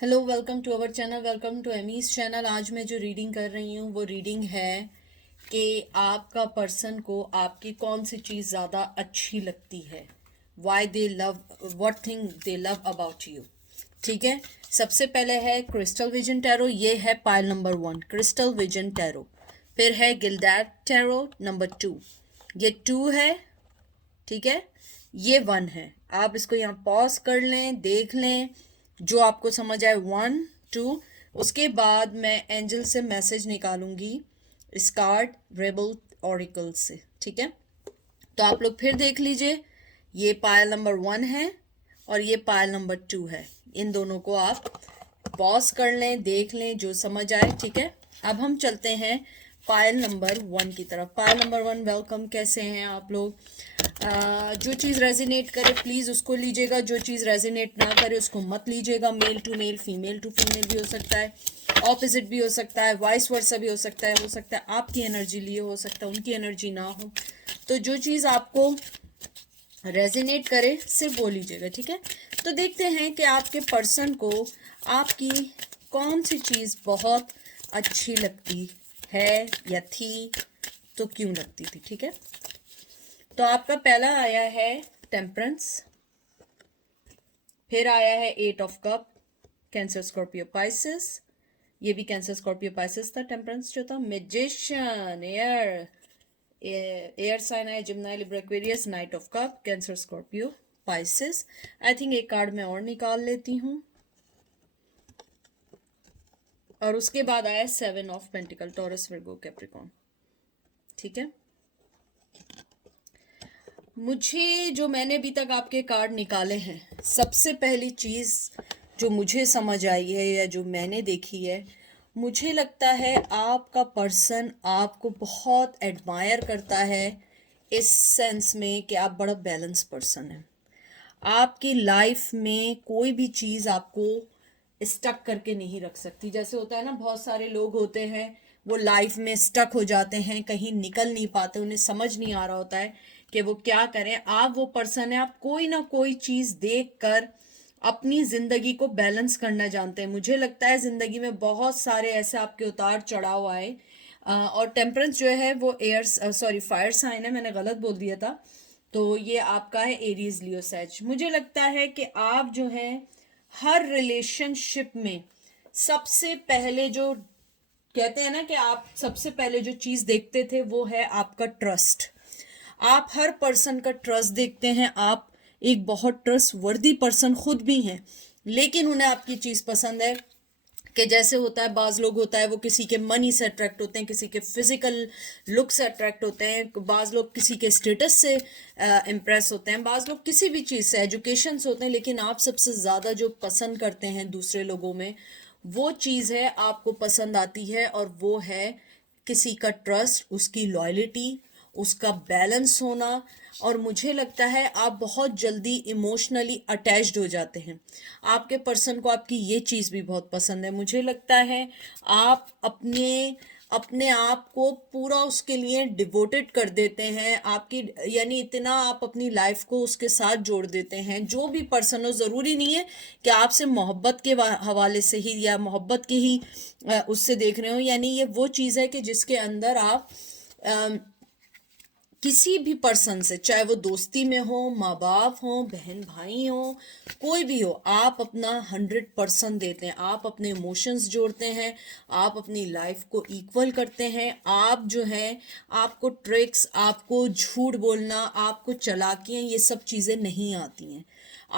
Hello, welcome to our channel, welcome to Amy's channel. आज मैं जो रीडिंग कर रही हूँ वो रीडिंग है कि आपका पर्सन को आपकी कौन सी चीज़ ज़्यादा अच्छी लगती है, why they love, what thing they love about you. ठीक है, सबसे पहले है क्रिस्टल विजन टैरो, ये है pile number 1 crystal vision tarot. फिर है गिल्डैड टैरो नंबर 2, ये 2 है। ठीक है, ये 1 है। आप इसको यहाँ पॉज कर लें, देख लें जो आपको समझ आए। 1 2, उसके बाद मैं एंजल से मैसेज निकालूंगी इस कार्ड रेबल ऑरिकल से। ठीक है, तो आप लोग फिर देख लीजिए, ये पायल नंबर 1 है और ये पायल नंबर 2 है। इन दोनों को आप पॉज कर लें, देख लें जो समझ आए। ठीक है, अब हम चलते हैं पायल नंबर 1 की तरफ। पायल नंबर 1, वेलकम, कैसे हैं आप लोग? जो चीज़ रेजिनेट करे प्लीज़ उसको लीजिएगा, जो चीज़ रेजिनेट ना करे उसको मत लीजिएगा। Male to male, female to female भी हो सकता है, ऑपोजिट भी हो सकता है, वाइस वर्सा भी हो सकता है आपकी एनर्जी लिए, हो सकता है उनकी एनर्जी ना हो। तो जो चीज़ आपको रेजिनेट करे सिर्फ वो लीजिएगा। ठीक है, तो देखते हैं कि आपके पर्सन को आपकी कौन सी चीज़ बहुत अच्छी लगती है या थी, तो क्यों लगती थी। ठीक है, तो आपका पहला आया है टेम्परेंस, फिर आया है 8 of cup, Cancer Scorpio Pisces, ये भी कैंसर स्कॉर्पियो पाइसेस था। टेम्परेंस जो था, मैजिशियन, एयर, एयर साइन है, Gemini, Libra, Aquarius, knight of cup, Cancer Scorpio Pisces. I think एक कार्ड मैं और निकाल लेती हूँ, और उसके बाद आया 7 of pentacle, taurus, Virgo, Capricorn. ठीक है, मुझे जो मैंने अभी तक आपके कार्ड निकाले हैं, सबसे पहली चीज़ जो मुझे समझ आई है या जो मैंने देखी है, मुझे लगता है आपका पर्सन आपको बहुत एडमायर करता है, इस सेंस में कि आप बड़ा बैलेंस पर्सन है। आपकी लाइफ में कोई भी चीज़ आपको स्टक करके नहीं रख सकती। जैसे होता है ना, बहुत सारे लोग होते हैं वो लाइफ में स्टक हो जाते हैं, कहीं निकल नहीं पाते, उन्हें समझ नहीं आ रहा होता है कि वो क्या करें। आप वो पर्सन है, आप कोई ना कोई चीज़ देख कर अपनी ज़िंदगी को बैलेंस करना जानते हैं। मुझे लगता है ज़िंदगी में बहुत सारे ऐसे आपके उतार चढ़ाव आए। और टेम्परेंस जो है वो एयर, सॉरी, फायर साइन है, मैंने गलत बोल दिया था। तो ये आपका है एरीज, लियो, सैज। मुझे लगता है कि आप जो हैं हर रिलेशनशिप में सबसे पहले जो कहते हैं ना कि आप सबसे पहले जो चीज़ देखते थे वो है आपका ट्रस्ट। आप हर पर्सन का ट्रस्ट देखते हैं। आप एक बहुत ट्रस्ट वर्दी पर्सन खुद भी हैं, लेकिन उन्हें आपकी चीज़ पसंद है कि जैसे होता है, बाज लोग होता है वो किसी के मनी से अट्रैक्ट होते हैं, किसी के फिजिकल लुक से अट्रैक्ट होते हैं, बाज लोग किसी के स्टेटस से इम्प्रेस होते हैं, बाज लोग किसी भी चीज़ से, एजुकेशन से होते हैं। लेकिन आप सबसे ज़्यादा जो पसंद करते हैं दूसरे लोगों में, वो चीज़ है आपको पसंद आती है, और वो है किसी का ट्रस्ट, उसकी लॉयल्टी, उसका बैलेंस होना। और मुझे लगता है आप बहुत जल्दी इमोशनली अटैच्ड हो जाते हैं। आपके पर्सन को आपकी ये चीज़ भी बहुत पसंद है। मुझे लगता है आप अपने अपने आप को पूरा उसके लिए डिवोटेड कर देते हैं, आपकी यानी इतना आप अपनी लाइफ को उसके साथ जोड़ देते हैं। जो भी पर्सन हो, ज़रूरी नहीं है कि आपसे मोहब्बत के हवाले से ही या मोहब्बत के ही उससे देख रहे हो, यानी ये वो चीज़ है कि जिसके अंदर आप किसी भी पर्सन से, चाहे वो दोस्ती में हो, माँ बाप हो, बहन भाई हो, कोई भी हो, आप अपना 100% देते हैं। आप अपने इमोशंस जोड़ते हैं, आप अपनी लाइफ को इक्वल करते हैं। आप जो है, आपको ट्रिक्स, आपको झूठ बोलना, आपको चालाकियाँ, ये सब चीज़ें नहीं आती हैं।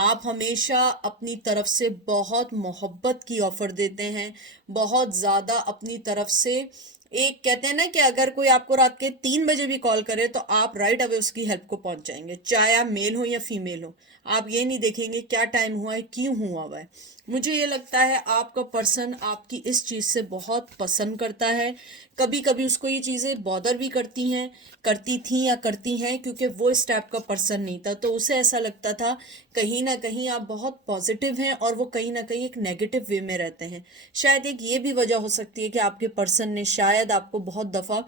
आप हमेशा अपनी तरफ से बहुत मोहब्बत की ऑफ़र देते हैं, बहुत ज़्यादा अपनी तरफ से। एक कहते हैं ना कि अगर कोई आपको रात के 3 बजे भी कॉल करे तो आप राइट अवे उसकी हेल्प को पहुंच जाएंगे, चाहे आप मेल हो या फीमेल हो। आप ये नहीं देखेंगे क्या टाइम हुआ है, क्यों हुआ हुआ है। मुझे ये लगता है आपका पर्सन आपकी इस चीज़ से बहुत पसंद करता है। कभी कभी उसको ये चीज़ें बॉदर भी करती हैं, करती थी या करती हैं, क्योंकि वो इस टाइप का पर्सन नहीं था, तो उसे ऐसा लगता था कहीं ना कहीं आप बहुत पॉजिटिव हैं और वो कहीं ना कहीं एक नेगेटिव वे में रहते हैं। शायद एक ये भी वजह हो सकती है कि आपके पर्सन ने शायद आपको बहुत दफ़ा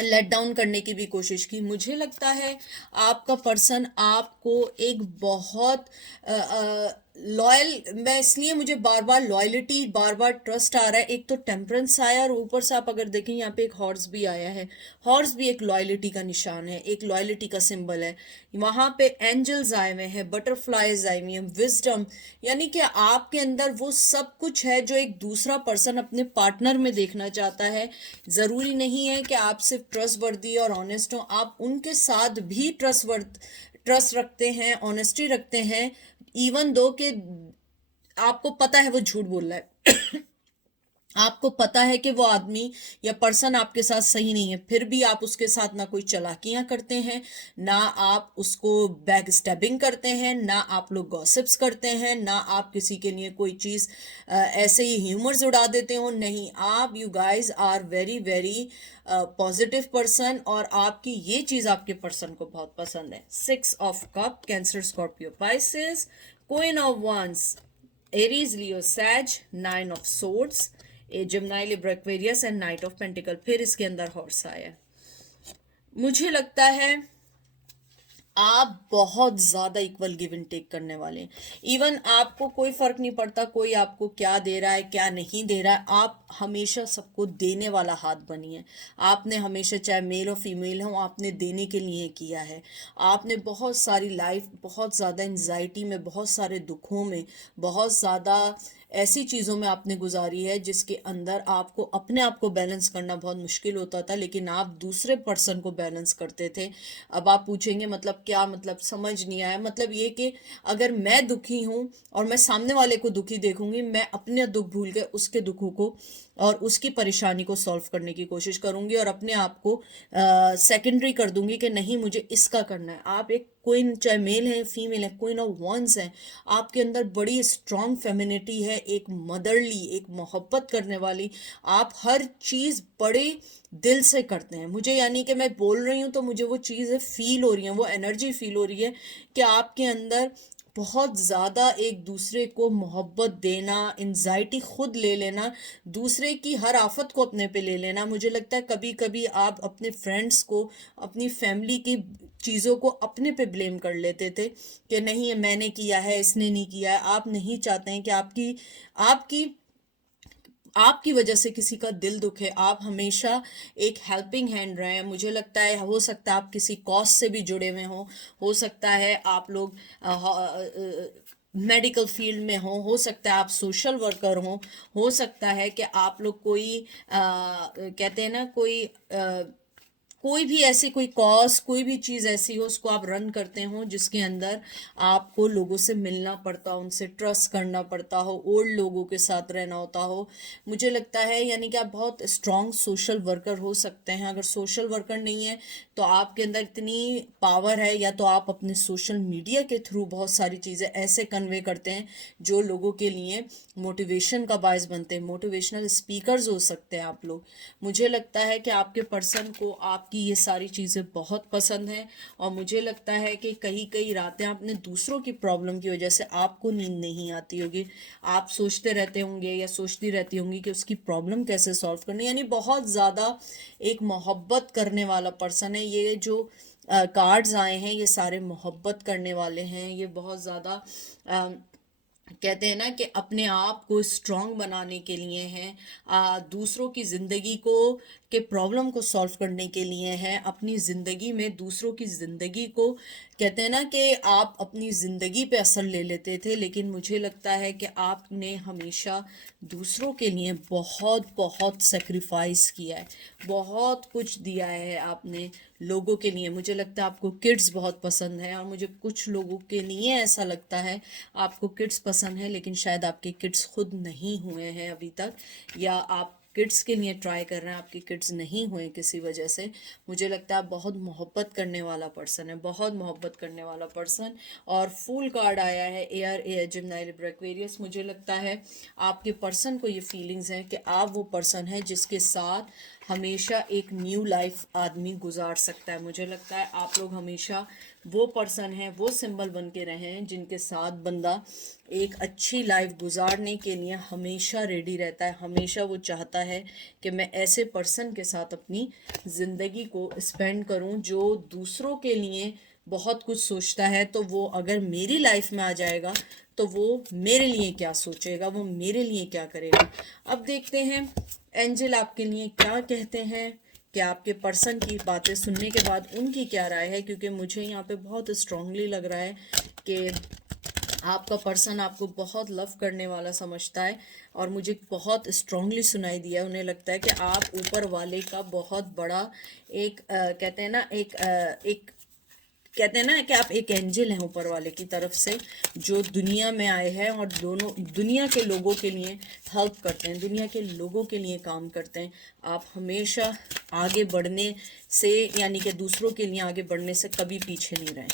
लेट डाउन करने की भी कोशिश की। मुझे लगता है आपका पर्सन आपको एक बहुत लॉयल, मैं इसलिए मुझे बार बार लॉयलिटी, बार बार ट्रस्ट आ रहा है। एक तो टेम्परेंस आया और ऊपर से आप अगर देखें यहाँ पे एक हॉर्स भी आया है। हॉर्स भी एक लॉयलिटी का निशान है, एक लॉयलिटी का सिंबल है। वहां पे एंजल्स आए हुए हैं, बटरफ्लाईज आई हुई हैं, विजडम, यानी कि आपके अंदर वो सब कुछ है जो एक दूसरा पर्सन अपने पार्टनर में देखना चाहता है। जरूरी नहीं है कि आप सिर्फ ट्रस्ट वर्दी और ऑनेस्ट हो, आप उनके साथ भी ट्रस्ट रखते हैं, ऑनेस्टी रखते हैं, इवन दो कि आपको पता है वो झूठ बोल रहा है। आपको पता है कि वो आदमी या पर्सन आपके साथ सही नहीं है, फिर भी आप उसके साथ ना कोई चालाकियां करते हैं, ना आप उसको बैक स्टैबिंग करते हैं, ना आप लोग गॉसिप्स करते हैं, ना आप किसी के लिए कोई चीज़ ऐसे ही ह्यूमर्स उड़ा देते हो। नहीं, आप, you guys are very very positive person, और आपकी ये चीज़ आपके पर्सन को बहुत पसंद है। 6 of cup, Cancer, Scorpio, Pisces, queen of wands, Aries, Leo, Sag, 9 of swords, a Gemini, Libra, Aquarius and knight of pentacle. फिर इसके अंदर हॉर्स आया। मुझे लगता है आप बहुत ज्यादा इक्वल गिव एंड टेक करने वाले हैं। इवन आपको कोई फर्क नहीं पड़ता कोई आपको क्या दे रहा है क्या नहीं दे रहा है, आप हमेशा सबको देने वाला हाथ बनिए। आपने हमेशा, चाहे मेल और फीमेल हो, आपने देने के लिए किया है। आपने बहुत सारी लाइफ, बहुत ज़्यादा एंजाइटी में, बहुत सारे दुखों में, बहुत ज़्यादा ऐसी चीज़ों में आपने गुजारी है जिसके अंदर आपको अपने आप को बैलेंस करना बहुत मुश्किल होता था, लेकिन आप दूसरे पर्सन को बैलेंस करते थे। अब आप पूछेंगे मतलब क्या, मतलब समझ नहीं आया। मतलब ये कि अगर मैं दुखी हूँ और मैं सामने वाले को दुखी देखूंगी, मैं अपने दुख भूल के उसके दुखों को और उसकी परेशानी को सॉल्व करने की कोशिश करूंगी और अपने आप को सेकेंडरी कर दूंगी कि नहीं मुझे इसका करना है। आप एक क्वीन, चाहे मेल है फीमेल है, क्वीन ऑफ वंस है, आपके अंदर बड़ी स्ट्रांग फेमिनिटी है, एक मदरली, एक मोहब्बत करने वाली। आप हर चीज़ बड़े दिल से करते हैं। मुझे, यानी कि मैं बोल रही हूँ तो मुझे वो चीज़ें फील हो रही हैं, वो एनर्जी फील हो रही है कि आपके अंदर बहुत ज़्यादा एक दूसरे को मोहब्बत देना, एंजाइटी खुद ले लेना, दूसरे की हर आफत को अपने पे ले लेना। मुझे लगता है कभी कभी आप अपने फ्रेंड्स को, अपनी फैमिली की चीज़ों को अपने पे ब्लेम कर लेते थे कि नहीं मैंने किया है, इसने नहीं किया है। आप नहीं चाहते हैं कि आपकी आपकी आपकी वजह से किसी का दिल दुखे। आप हमेशा एक हेल्पिंग हैंड रहे हैं। मुझे लगता है हो सकता है आप किसी कॉज से भी जुड़े हुए हों, हो सकता है आप लोग मेडिकल फील्ड में हो सकता है आप सोशल वर्कर हो सकता है कि आप लोग कोई कहते हैं ना कोई भी ऐसी कोई कॉज, कोई भी चीज़ ऐसी हो उसको आप रन करते हो जिसके अंदर आपको लोगों से मिलना पड़ता हो, उनसे ट्रस्ट करना पड़ता हो, ओल्ड लोगों के साथ रहना होता हो। मुझे लगता है यानी कि आप बहुत स्ट्रॉन्ग सोशल वर्कर हो सकते हैं। अगर सोशल वर्कर नहीं है तो आपके अंदर इतनी पावर है, या तो आप अपने सोशल मीडिया के थ्रू बहुत सारी चीज़ें ऐसे कन्वे करते हैं जो लोगों के लिए मोटिवेशन का बायस बनते हैं। मोटिवेशनल स्पीकर्स हो सकते हैं आप लोग। मुझे लगता है कि आपके पर्सन को आपकी ये सारी चीज़ें बहुत पसंद हैं, और मुझे लगता है कि कई कई रातें आपने दूसरों की प्रॉब्लम की वजह से आपको नींद नहीं आती होगी। आप सोचते रहते होंगे या सोचती रहती होंगी कि उसकी प्रॉब्लम कैसे सॉल्व करनी, यानी बहुत ज़्यादा एक मोहब्बत करने वाला पर्सन है। ये जो कार्ड्स आए हैं ये सारे मोहब्बत करने वाले हैं। ये बहुत ज़्यादा कहते हैं ना कि अपने आप को स्ट्रांग बनाने के लिए हैं, दूसरों की ज़िंदगी को के प्रॉब्लम को सॉल्व करने के लिए हैं, अपनी ज़िंदगी में दूसरों की ज़िंदगी को, कहते हैं ना कि आप अपनी ज़िंदगी पे असर ले लेते थे, लेकिन मुझे लगता है कि आपने हमेशा दूसरों के लिए बहुत बहुत सेक्रीफाइस किया है, बहुत कुछ दिया है आपने लोगों के लिए। मुझे लगता है आपको किड्स बहुत पसंद है, और मुझे कुछ लोगों के लिए ऐसा लगता है आपको किड्स पसंद है लेकिन शायद आपके किड्स खुद नहीं हुए हैं अभी तक, या आप किड्स के लिए ट्राई कर रहे हैं, आपके किड्स नहीं हुए किसी वजह से। मुझे लगता है आप बहुत मोहब्बत करने वाला पर्सन है, बहुत मोहब्बत करने वाला पर्सन। और फूल कार्ड आया है, एयर जेमिनी, लिब्रा, एक्वेरियस। मुझे लगता है आपके पर्सन को ये फीलिंग्स हैं कि आप वो पर्सन है जिसके साथ हमेशा एक न्यू लाइफ आदमी गुजार सकता है। मुझे लगता है आप लोग हमेशा वो पर्सन है, वो सिंबल बन के रहे हैं जिनके साथ बंदा एक अच्छी लाइफ गुजारने के लिए हमेशा रेडी रहता है। हमेशा वो चाहता है कि मैं ऐसे पर्सन के साथ अपनी ज़िंदगी को स्पेंड करूं जो दूसरों के लिए बहुत कुछ सोचता है, तो वो अगर मेरी लाइफ में आ जाएगा तो वो मेरे लिए क्या सोचेगा, वो मेरे लिए क्या करेगा। अब देखते हैं एंजल आपके लिए क्या कहते हैं, कि आपके पर्सन की बातें सुनने के बाद उनकी क्या राय है, क्योंकि मुझे यहाँ पे बहुत स्ट्रांगली लग रहा है कि आपका पर्सन आपको बहुत लव करने वाला समझता है, और मुझे बहुत स्ट्रांगली सुनाई दिया, उन्हें लगता है कि आप ऊपर वाले का बहुत बड़ा एक कहते हैं ना एक कहते हैं ना कि आप एक एंजल हैं ऊपर वाले की तरफ से, जो दुनिया में आए हैं और दोनों दुनिया के लोगों के लिए हेल्प करते हैं, दुनिया के लोगों के लिए काम करते हैं। आप हमेशा आगे बढ़ने से, यानी कि दूसरों के लिए आगे बढ़ने से कभी पीछे नहीं रहे।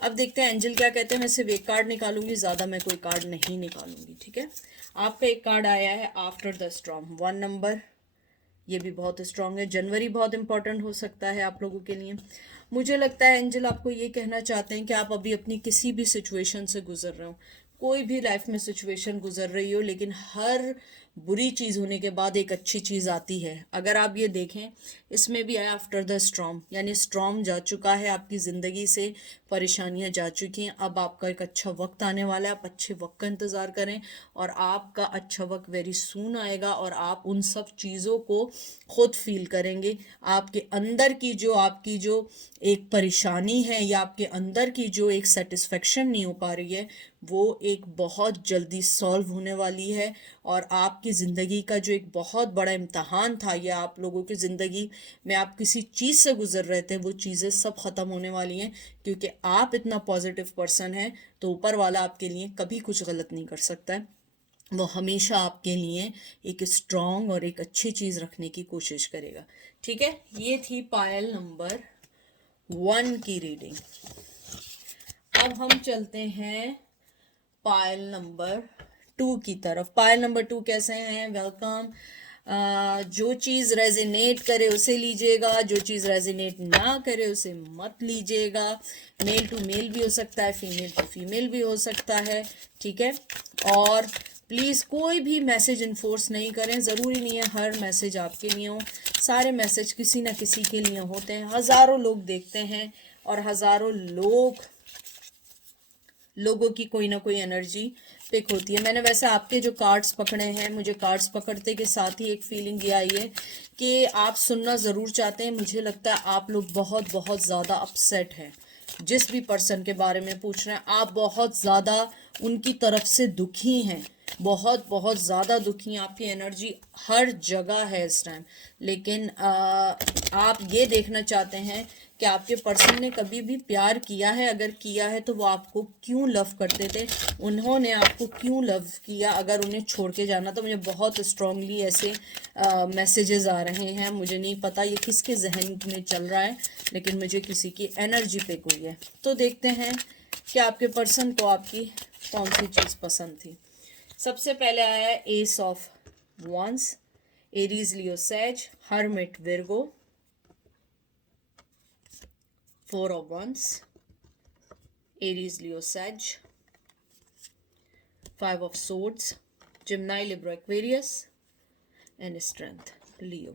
अब देखते हैं एंजल क्या कहते हैं। मैं सिर्फ एक कार्ड निकालूंगी, ज़्यादा मैं कोई कार्ड नहीं निकालूंगी, ठीक है। आपका एक कार्ड आया है आफ्टर द स्टॉर्म, 1 नंबर। ये भी बहुत स्ट्रांग है। जनवरी बहुत इंपॉर्टेंट हो सकता है आप लोगों के लिए। मुझे लगता है एंजल आपको ये कहना चाहते हैं कि आप अभी अपनी किसी भी सिचुएशन से गुजर रहे हो, कोई भी लाइफ में सिचुएशन गुजर रही हो, लेकिन हर बुरी चीज़ होने के बाद एक अच्छी चीज़ आती है। अगर आप ये देखें, इसमें भी आया आफ्टर द स्टॉर्म, यानी स्टॉर्म जा चुका है आपकी ज़िंदगी से, परेशानियां जा चुकी हैं, अब आपका एक अच्छा वक्त आने वाला है। आप अच्छे वक्त का इंतज़ार करें, और आपका अच्छा वक्त वेरी सून आएगा, और आप उन सब चीज़ों को खुद फील करेंगे। आपके अंदर की जो एक परेशानी है, या आपके अंदर की जो एक सेटिस्फेक्शन नहीं हो पा रही है, वो एक बहुत जल्दी सॉल्व होने वाली है। और आपकी ज़िंदगी का जो एक बहुत बड़ा इम्तहान था, या आप लोगों की ज़िंदगी में आप किसी चीज़ से गुजर रहे थे, वो चीज़ें सब ख़त्म होने वाली हैं, क्योंकि आप इतना पॉजिटिव पर्सन है, तो ऊपर वाला आपके लिए कभी कुछ गलत नहीं कर सकता है। वो हमेशा आपके लिए एक स्ट्रॉन्ग और एक अच्छी चीज़ रखने की कोशिश करेगा, ठीक है। ये थी पायल नंबर 1 की रीडिंग। अब हम चलते हैं पायल नंबर 2 की तरफ। पायल नंबर 2 कैसे हैं? वेलकम। जो चीज़ रेजिनेट करे उसे लीजिएगा, जो चीज़ रेजिनेट ना करे उसे मत लीजिएगा। मेल टू मेल भी हो सकता है, फीमेल टू फीमेल भी हो सकता है, ठीक है। और प्लीज़ कोई भी मैसेज इन्फोर्स नहीं करें, ज़रूरी नहीं है हर मैसेज आपके लिए हो। सारे मैसेज किसी ना किसी के लिए होते हैं। हज़ारों लोग देखते हैं, और हज़ारों लोगों की कोई ना कोई एनर्जी पिक होती है। मैंने वैसे आपके जो कार्ड्स पकड़े हैं, मुझे कार्ड्स पकड़ते के साथ ही एक फीलिंग ये आई है कि आप सुनना ज़रूर चाहते हैं। मुझे लगता है आप लोग बहुत बहुत ज़्यादा अपसेट हैं। जिस भी पर्सन के बारे में पूछ रहे हैं, आप बहुत ज़्यादा उनकी तरफ से दुखी हैं, बहुत बहुत ज़्यादा दुखी हैं। आपकी एनर्जी हर जगह है इस टाइम, लेकिन आप ये देखना चाहते हैं कि आपके पर्सन ने कभी भी प्यार किया है, अगर किया है तो वो आपको क्यों लव करते थे, उन्होंने आपको क्यों लव किया। अगर उन्हें छोड़ के जाना, तो मुझे बहुत स्ट्रांगली ऐसे मैसेजेस आ रहे हैं। मुझे नहीं पता ये किसके जहन में चल रहा है, लेकिन मुझे किसी की एनर्जी पिक हुई है। तो देखते हैं कि आपके पर्सन को आपकी कौन सी चीज़ पसंद थी। सबसे पहले आया है ace of wands, Aries Leo Sag, hermit Virgo, 4 of wands, Aries Leo Sag, 5 of swords, Gemini Libra Aquarius, and Strength Leo।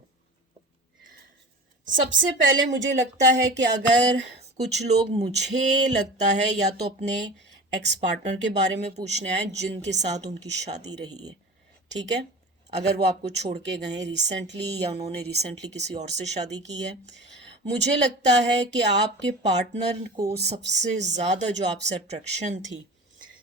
सबसे पहले मुझे लगता है कि अगर कुछ लोग, मुझे लगता है, या तो अपने एक्स पार्टनर के बारे में पूछने आए जिनके साथ उनकी शादी रही है, ठीक है। अगर वो आपको छोड़ के गए रिसेंटली, या उन्होंने रिसेंटली किसी और से शादी की है, मुझे लगता है कि आपके पार्टनर को सबसे ज़्यादा जो आपसे अट्रैक्शन थी,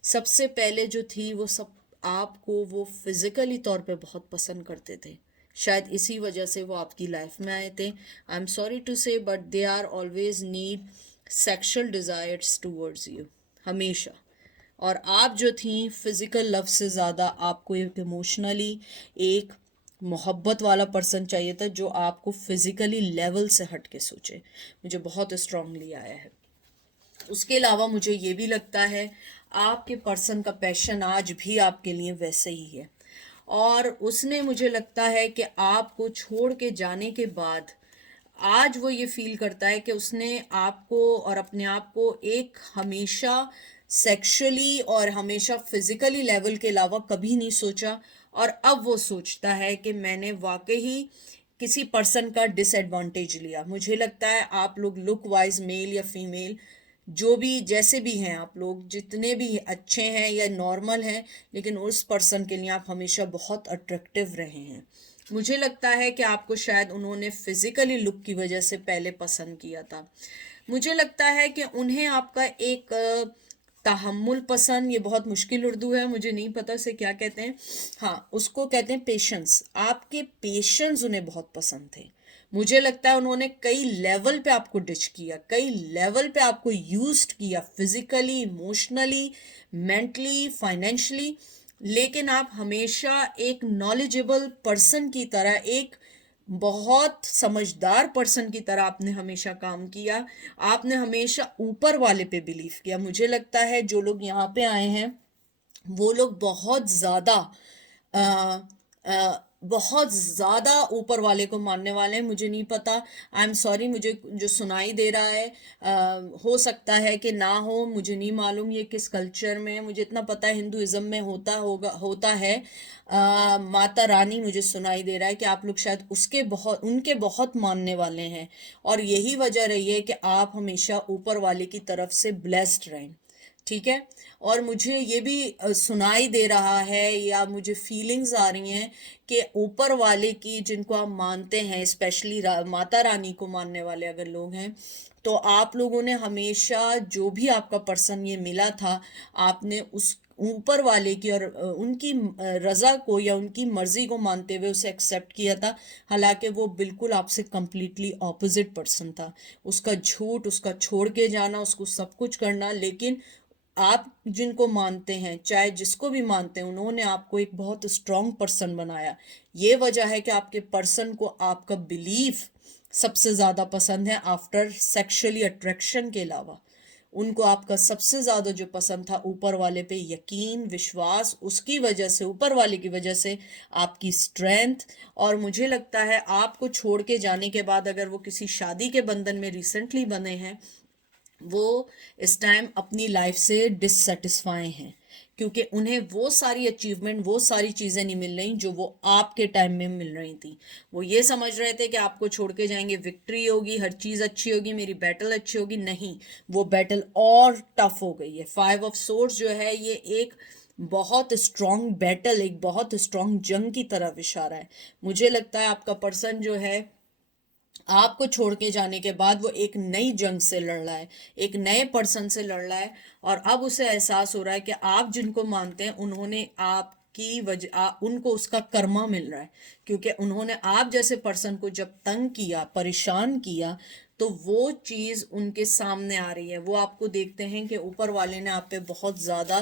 सबसे पहले जो थी, वो सब आपको वो फिज़िकली तौर पे बहुत पसंद करते थे। शायद इसी वजह से वो आपकी लाइफ में आए थे। I am sorry to say, but they are always need sexual desires towards you, हमेशा। और आप जो थी फिज़िकल लव से ज़्यादा आपको एक इमोशनली, एक मोहब्बत वाला पर्सन चाहिए था, जो आपको फिज़िकली लेवल से हट के सोचे। मुझे बहुत स्ट्रांगली आया है। उसके अलावा मुझे ये भी लगता है आपके पर्सन का पैशन आज भी आपके लिए वैसे ही है, और उसने, मुझे लगता है कि आपको छोड़ के जाने के बाद आज वो ये फील करता है कि उसने आपको और अपने आप को एक हमेशा सेक्सुअली और हमेशा फिजिकली लेवल के अलावा कभी नहीं सोचा, और अब वो सोचता है कि मैंने वाकई किसी पर्सन का डिसएडवांटेज लिया। मुझे लगता है आप लोग लुक वाइज, मेल या फीमेल, जो भी जैसे भी हैं आप लोग, जितने भी अच्छे हैं या नॉर्मल हैं, लेकिन उस पर्सन के लिए आप हमेशा बहुत अट्रैक्टिव रहे हैं। मुझे लगता है कि आपको शायद उन्होंने फिजिकली लुक की वजह से पहले पसंद किया था। मुझे लगता है कि उन्हें आपका एक तहम्मुल पसंद, ये बहुत मुश्किल उर्दू है, मुझे नहीं पता उसे क्या कहते हैं, हाँ उसको कहते हैं पेशेंस। आपके पेशेंस उन्हें बहुत पसंद थे। मुझे लगता है उन्होंने कई लेवल पे आपको डिच किया, कई लेवल पे आपको यूज्ड किया, फिजिकली, इमोशनली, मेंटली, फाइनेंशियली, लेकिन आप हमेशा एक नॉलेजेबल पर्सन की तरह, एक बहुत समझदार पर्सन की तरह आपने हमेशा काम किया। आपने हमेशा ऊपर वाले पे बिलीव किया। मुझे लगता है जो लोग यहाँ पे आए हैं वो लोग बहुत ज़्यादा अ, बहुत ज़्यादा ऊपर वाले को मानने वाले हैं। मुझे नहीं पता, आई एम सॉरी, मुझे जो सुनाई दे रहा है हो सकता है कि ना हो, मुझे नहीं मालूम ये किस कल्चर में है। मुझे इतना पता है हिंदुइज्म में होता है। माता रानी मुझे सुनाई दे रहा है कि आप लोग शायद उनके बहुत मानने वाले हैं, और यही वजह रही है कि आप हमेशा ऊपर वाले की तरफ से ब्लेस्ड रहें। ठीक है। और मुझे ये भी सुनाई दे रहा है या मुझे फीलिंग्स आ रही हैं कि ऊपर वाले की, जिनको आप मानते हैं, स्पेशली माता रानी को मानने वाले अगर लोग हैं, तो आप लोगों ने हमेशा जो भी आपका पर्सन ये मिला था, आपने उस ऊपर वाले की और उनकी रजा को या उनकी मर्जी को मानते हुए उसे एक्सेप्ट किया था। हालांकि वो बिल्कुल आपसे कंप्लीटली ऑपोजिट पर्सन था। उसका झूठ, उसका छोड़ के जाना, उसको सब कुछ करना, लेकिन आप जिनको मानते हैं, चाहे जिसको भी मानते हैं, उन्होंने आपको एक बहुत स्ट्रांग पर्सन बनाया। ये वजह है कि आपके पर्सन को आपका बिलीफ सबसे ज़्यादा पसंद है आफ्टर सेक्सुअली अट्रैक्शन के अलावा। उनको आपका सबसे ज़्यादा जो पसंद था, ऊपर वाले पे यकीन, विश्वास, उसकी वजह से, ऊपर वाले की वजह से आपकी स्ट्रेंथ। और मुझे लगता है आपको छोड़ के जाने के बाद अगर वो किसी शादी के बंधन में रिसेंटली बने हैं, वो इस टाइम अपनी लाइफ से डिससेटिस्फाई हैं, क्योंकि उन्हें वो सारी अचीवमेंट, वो सारी चीज़ें नहीं मिल रही जो वो आपके टाइम में मिल रही थी। वो ये समझ रहे थे कि आपको छोड़ के जाएंगे, विक्ट्री होगी, हर चीज़ अच्छी होगी, मेरी बैटल अच्छी होगी। नहीं, वो बैटल और टफ हो गई है। 5 ऑफ सोर्ड्स जो है ये एक बहुत स्ट्रॉन्ग बैटल, एक बहुत स्ट्रॉन्ग जंग की तरफ इशारा है। मुझे लगता है आपका पर्सन जो है आपको छोड़ के जाने के बाद वो एक नई जंग से लड़ रहा है, एक नए पर्सन से लड़ रहा है, और अब उसे एहसास हो रहा है कि आप जिनको मानते हैं उन्होंने आपकी वजह, उनको उसका कर्मा मिल रहा है, क्योंकि उन्होंने आप जैसे पर्सन को जब तंग किया, परेशान किया, तो वो चीज़ उनके सामने आ रही है। वो आपको देखते हैं कि ऊपर वाले ने आप पे बहुत ज़्यादा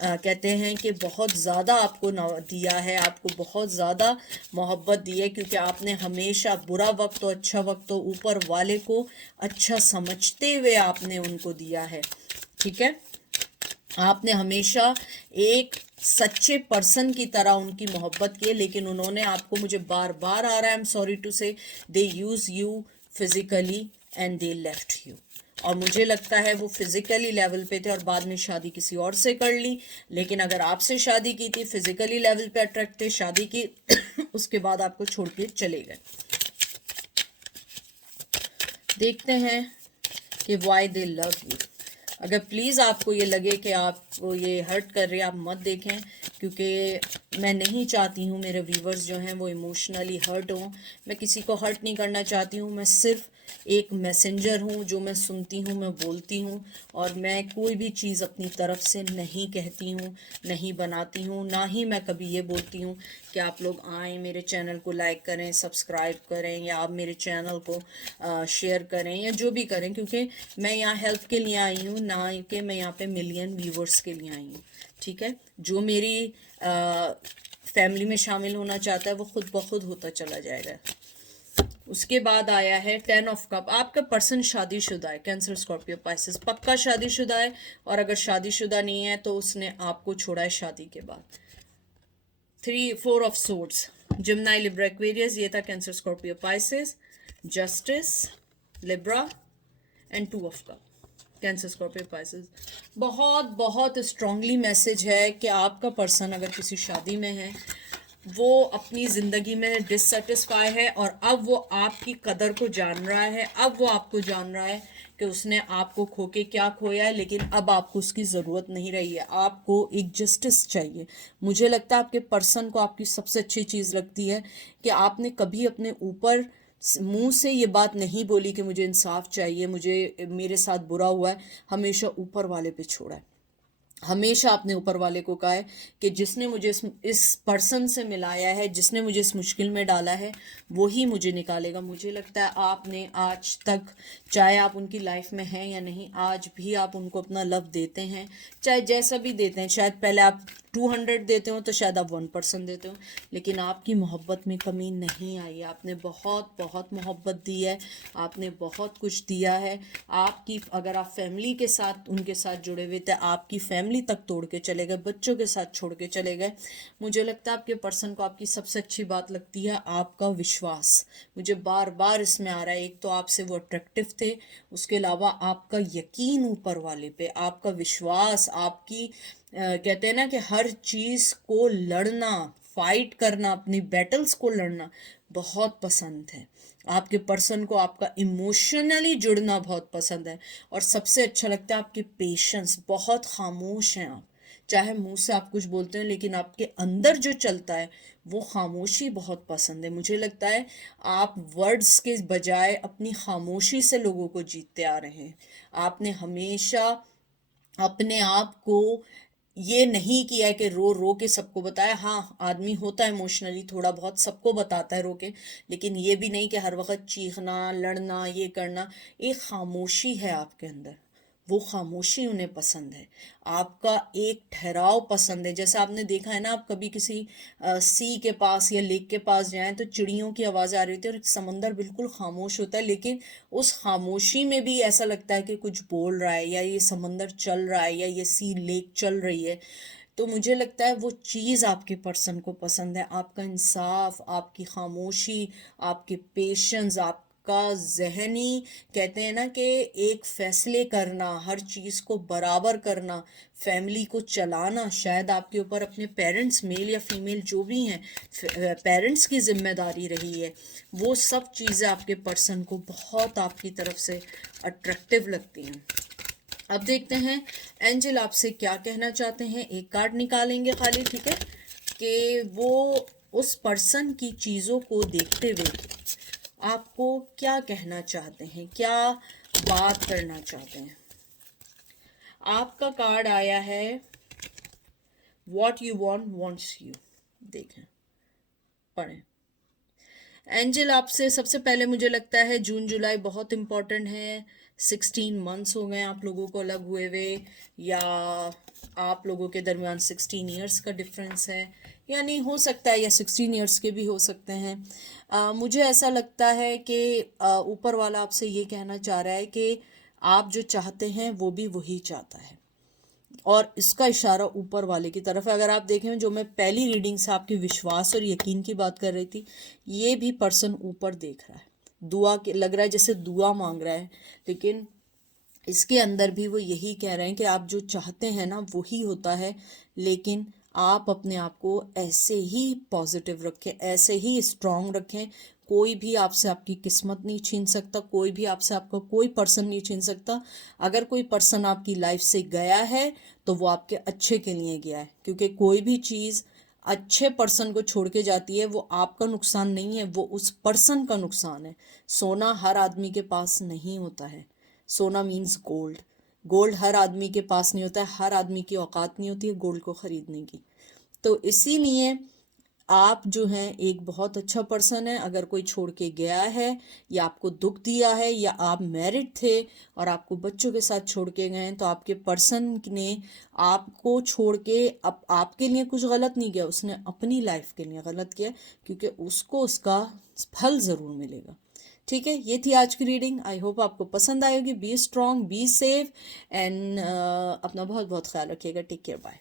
कहते हैं कि बहुत ज़्यादा आपको दिया है, आपको बहुत ज़्यादा मोहब्बत दी है, क्योंकि आपने हमेशा बुरा वक्त हो, अच्छा वक्त हो, ऊपर वाले को अच्छा समझते हुए आपने उनको दिया है। ठीक है। आपने हमेशा एक सच्चे पर्सन की तरह उनकी मोहब्बत की है, लेकिन उन्होंने आपको, मुझे बार बार आ रहा है, आई am sorry to say, they use you physically and they left you. और मुझे लगता है वो फिजिकली लेवल पे थे और बाद में शादी किसी और से कर ली, लेकिन अगर आपसे शादी की थी, फिजिकली लेवल पे अट्रैक्ट थे, शादी की उसके बाद आपको छोड़ के चले गए। देखते हैं कि वाई दे लव यू। अगर प्लीज़ आपको ये लगे कि आपको ये हर्ट कर रही है, आप मत देखें, क्योंकि मैं नहीं चाहती हूँ मेरे व्यूवर्स जो हैं वो इमोशनली हर्ट हों। मैं किसी को हर्ट नहीं करना चाहती हूँ। मैं सिर्फ एक मैसेंजर हूँ, जो मैं सुनती हूँ मैं बोलती हूँ, और मैं कोई भी चीज़ अपनी तरफ से नहीं कहती हूँ, नहीं बनाती हूँ, ना ही मैं कभी ये बोलती हूँ कि आप लोग आएँ मेरे चैनल को लाइक करें, सब्सक्राइब करें, या आप मेरे चैनल को शेयर करें, या जो भी करें, क्योंकि मैं यहाँ हेल्प के लिए आई हूँ, ना कि मैं यहाँ पे मिलियन व्यूवर्स के लिए आई हूँ। ठीक है। जो मेरी फैमिली में शामिल होना चाहता है वो खुद ब खुद होता चला जाएगा। उसके बाद आया है 10 ऑफ कप। आपका पर्सन शादीशुदा है, कैंसर, स्कॉर्पियो, पाइसेस, पक्का शादीशुदा है, और अगर शादीशुदा नहीं है तो उसने आपको छोड़ा है शादी के बाद। 4 ऑफ सोर्ड्स, जिम्नाई, लिब्रा, एक्वेरियस, ये था cancer, Scorpio, Pisces, justice, Libra and 2 of cup, Cancer, Scorpio, Pisces. बहुत बहुत स्ट्रांगली मैसेज है कि आपका पर्सन अगर किसी शादी में है, वो अपनी ज़िंदगी में डिससेटिस्फाई है और अब वो आपकी कदर को जान रहा है। अब वो आपको जान रहा है कि उसने आपको खो के क्या खोया है, लेकिन अब आपको उसकी ज़रूरत नहीं रही है। आपको एक जस्टिस चाहिए। मुझे लगता है आपके पर्सन को आपकी सबसे अच्छी चीज़ लगती है कि आपने कभी अपने ऊपर मुंह से ये बात नहीं बोली कि मुझे इंसाफ चाहिए, मुझे मेरे साथ बुरा हुआ है। हमेशा ऊपर वाले पे छोड़ा है। हमेशा आपने ऊपर वाले को कहा है कि जिसने मुझे इस पर्सन से मिलाया है, जिसने मुझे इस मुश्किल में डाला है, वो ही मुझे निकालेगा। मुझे लगता है आपने आज तक, चाहे आप उनकी लाइफ में हैं या नहीं, आज भी आप उनको अपना लव देते हैं, चाहे जैसा भी देते हैं। शायद पहले आप 200 देते हो तो शायद आप 1% देते हो, लेकिन आपकी मोहब्बत में कमी नहीं आई। आपने बहुत बहुत मोहब्बत दी है, आपने बहुत कुछ दिया है। आपकी, अगर आप फैमिली के साथ उनके साथ जुड़े हुए थे, आपकी फैमिली तक तोड़ के चले गए, बच्चों के साथ छोड़ के चले गए। मुझे लगता है आपके पर्सन को आपकी सबसे अच्छी बात लगती है आपका विश्वास। मुझे बार बार इसमें आ रहा है, एक तो आपसे वो अट्रैक्टिव थे, उसके अलावा आपका यकीन ऊपर वाले पे, आपका विश्वास, आपकी कहते हैं ना कि हर चीज़ को लड़ना, फाइट करना, अपनी बैटल्स को लड़ना बहुत पसंद है। आपके पर्सन को आपका इमोशनली जुड़ना बहुत पसंद है। और सबसे अच्छा लगता है आपके पेशेंस। बहुत खामोश हैं आप, चाहे मुंह से आप कुछ बोलते हैं, लेकिन आपके अंदर जो चलता है वो खामोशी बहुत पसंद है। मुझे लगता है आप वर्ड्स के बजाय अपनी खामोशी से लोगों को जीतते आ रहे हैं। आपने हमेशा अपने आप को ये नहीं किया है कि रो रो के सबको बताया। हाँ, आदमी होता है इमोशनली, थोड़ा बहुत सबको बताता है रो के, लेकिन ये भी नहीं कि हर वक्त चीखना, लड़ना, ये करना। एक खामोशी है आपके अंदर, वो खामोशी उन्हें पसंद है। आपका एक ठहराव पसंद है। जैसा आपने देखा है ना, आप कभी किसी सी के पास या लेक के पास जाएं तो चिड़ियों की आवाज़ आ रही होती है और समंदर बिल्कुल खामोश होता है, लेकिन उस खामोशी में भी ऐसा लगता है कि कुछ बोल रहा है, या ये समंदर चल रहा है, या ये सी लेक चल रही है। तो मुझे लगता है वो चीज़ आपके पर्सन को पसंद है। आपका इंसाफ, आपकी खामोशी, आपके पेशेंस, आपका जहनी, कहते हैं ना कि एक फैसले करना, हर चीज़ को बराबर करना, फैमिली को चलाना। शायद आपके ऊपर अपने पेरेंट्स, मेल या फीमेल जो भी हैं, पेरेंट्स की जिम्मेदारी रही है। वो सब चीज़ें आपके पर्सन को बहुत आपकी तरफ से अट्रैक्टिव लगती हैं। अब देखते हैं एंजल आपसे क्या कहना चाहते हैं। एक कार्ड निकालेंगे खाली, ठीक है, कि वो उस पर्सन की चीज़ों को देखते हुए आपको क्या कहना चाहते हैं, क्या बात करना चाहते हैं। आपका कार्ड आया है what you want wants you. देखें, पढ़ें। एंजल आपसे सबसे पहले मुझे लगता है जून जुलाई बहुत इम्पोर्टेंट है। 16 मंथ्स हो गए आप लोगों को अलग हुए हुए, या आप लोगों के दरमियान 16 ईयर्स का डिफरेंस है, यानी हो सकता है, या 16 ईयर्स के भी हो सकते हैं। मुझे ऐसा लगता है कि ऊपर वाला आपसे ये कहना चाह रहा है कि आप जो चाहते हैं वो भी वही चाहता है, और इसका इशारा ऊपर वाले की तरफ है। अगर आप देखें, जो मैं पहली रीडिंग से आपके विश्वास और यकीन की बात कर रही थी, ये भी पर्सन ऊपर देख रहा है, दुआ के लग रहा है जैसे दुआ मांग रहा है, लेकिन इसके अंदर भी वो यही कह रहे हैं कि आप जो चाहते हैं ना वही होता है, लेकिन आप अपने आप को ऐसे ही पॉजिटिव रखें, ऐसे ही स्ट्रांग रखें। कोई भी आपसे आपकी किस्मत नहीं छीन सकता, कोई भी आपसे आपका कोई पर्सन नहीं छीन सकता। अगर कोई पर्सन आपकी लाइफ से गया है तो वो आपके अच्छे के लिए गया है, क्योंकि कोई भी चीज़ अच्छे पर्सन को छोड़ के जाती है वो आपका नुकसान नहीं है, वो उस पर्सन का नुकसान है। सोना हर आदमी के पास नहीं होता है। सोना मीन्स गोल्ड। गोल्ड हर आदमी के पास नहीं होता है, हर आदमी की औकात नहीं होती है गोल्ड को ख़रीदने की। तो इसीलिए आप जो हैं एक बहुत अच्छा पर्सन है। अगर कोई छोड़ के गया है, या आपको दुख दिया है, या आप मैरिड थे और आपको बच्चों के साथ छोड़ के गए हैं, तो आपके पर्सन ने आपको छोड़ के अब आपके लिए कुछ गलत नहीं किया, उसने अपनी लाइफ के लिए गलत किया, क्योंकि उसको उसका फल ज़रूर मिलेगा। ठीक है, ये थी आज की रीडिंग। आई होप आपको पसंद आएगी। Be strong, be safe, and अपना बहुत बहुत ख्याल रखिएगा। Take care, bye.